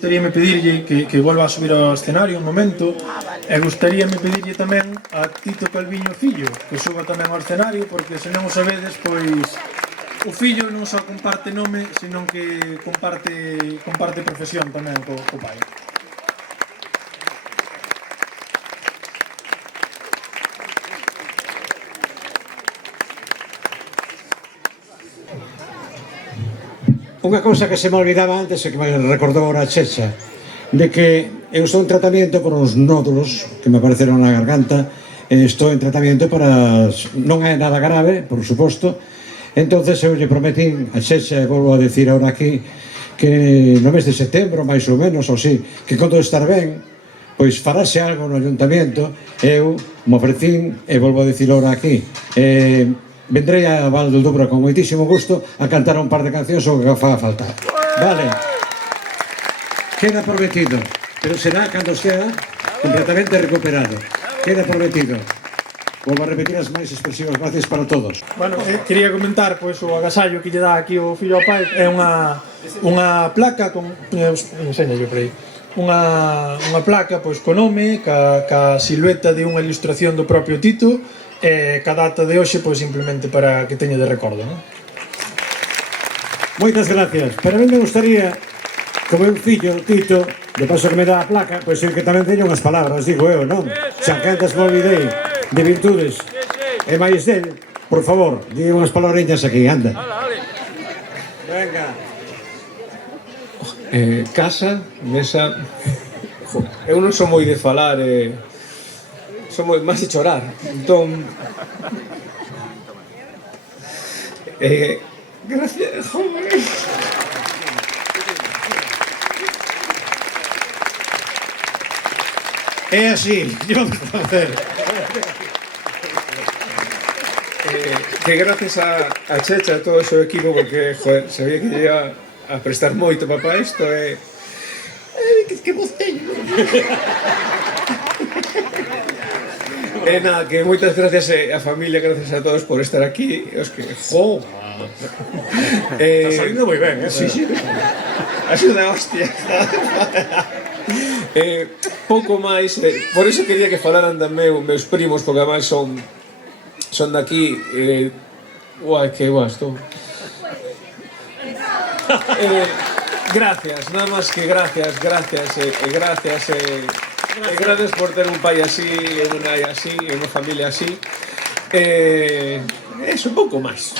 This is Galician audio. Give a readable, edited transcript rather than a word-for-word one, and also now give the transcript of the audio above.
Gustaríame pedirlle que volva a subir ao escenario un momento e gustaríame pedirlle tamén a Tito Calviño fillo que suba tamén ao escenario porque se non o sabedes, pois o fillo non só comparte nome, senón que comparte profesión tamén co pai. Unha cousa que se me olvidaba antes e que me recordou ahora a Checha, de que eu estou en tratamento por uns nódulos que me apareceron na garganta, estou en tratamento para... non é nada grave, por suposto. Entonces eu lle prometí a Checha, e volvo a decir ahora aquí, que no mes de setembro, máis ou menos, ou si, que quando estar ben, pois farase algo no ayuntamiento. Eu me ofrecín, e volvo a decir ahora aquí, vendrei a Val del Dubra con moitísimo gusto a cantar un par de cancións o que faga falta. Vale. Queda prometido, pero será cando estea completamente recuperado. Queda prometido. Volvo a repetir as máis expresivas gracias para todos. Bueno, quería comentar pois o agasallo que lle dá aquí o fillo ao pai. É unha placa con... enséñallo por aí. Unha placa pois co nome, ca silueta de unha ilustración do propio Tito, e ca data de hoxe, pois simplemente para que teña de recordo, non? Moitas gracias. Pero a mí me gustaría, como é un fillo, Tito, de paso que me dá a placa, pois eu que tamén teño unhas palabras, digo eu, non? Xa cantas me olvidei de virtudes e máis del, por favor, diga unhas palabrinhas aquí, anda. Venga. Casa, mesa... Eu non sou moi de falar, sou moi máis de chorar, entón... Gracias, joder... É así, yo a hacer. Que gracias a Checha, a todo o seu equipo, porque, joder, sabía que ia a prestar moito para isto, que voz teño! Nada, que moitas gracias a familia, gracias a todos por estar aquí, os que, jo! Está salindo moi ben, Sí, sí. Ha sido unha hostia. Pouco máis, por iso quería que falaran tamén meus primos, porque ademais son daqui. Guai, que guai estou. Gracias, nada máis que gracias por ter un pai así, e unha nai así, e unha familia así. Eso, un pouco máis.